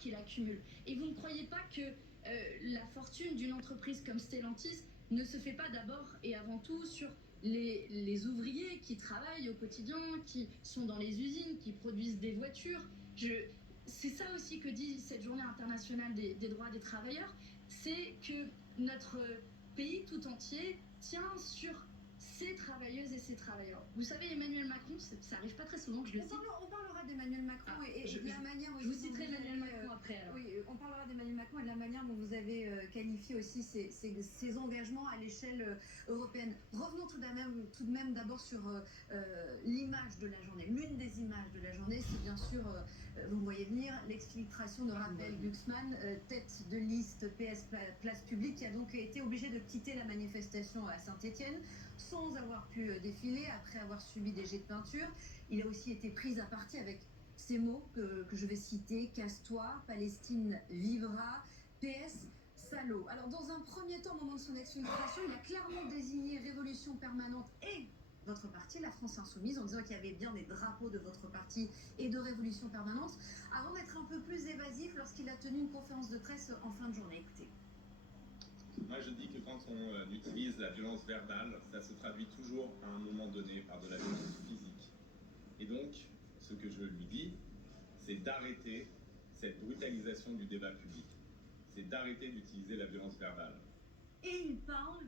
qu'il accumule. Et vous ne croyez pas que la fortune d'une entreprise comme Stellantis ne se fait pas d'abord et avant tout sur les ouvriers qui travaillent au quotidien, qui sont dans les usines, qui produisent des voitures. C'est ça aussi que dit cette journée internationale des droits des travailleurs, c'est que notre pays tout entier tient sur ces travailleuses et ces travailleurs. Vous savez, Emmanuel Macron, ça arrive pas très souvent que je le cite. On parlera d'Emmanuel Macron et de la manière... Je vous citerai Emmanuel Macron après. Alors. Oui, on parlera d'Emmanuel Macron et de la manière dont vous avez qualifié aussi ses engagements à l'échelle européenne. Revenons tout de même d'abord sur l'image de la journée. L'une des images de la journée, c'est bien sûr, vous me voyez venir, l'exfiltration de Raphaël Glucksmann, tête de liste PS Place Publique, qui a donc été obligé de quitter la manifestation à Saint-Étienne sans avoir pu défiler, après avoir subi des jets de peinture. Il a aussi été pris à partie avec ces mots que je vais citer: casse-toi, Palestine vivra, PS, salaud. Alors dans un premier temps, au moment de son exfiltration, il a clairement désigné Révolution Permanente et votre parti, la France Insoumise, en disant qu'il y avait bien des drapeaux de votre parti et de Révolution Permanente, avant d'être un peu plus évasif lorsqu'il a tenu une conférence de presse en fin de journée. Écoutez. Moi, je dis que quand on utilise la violence verbale, ça se traduit toujours à un moment donné par de la violence physique. Et donc, ce que je lui dis, c'est d'arrêter cette brutalisation du débat public. C'est d'arrêter d'utiliser la violence verbale. Et il parle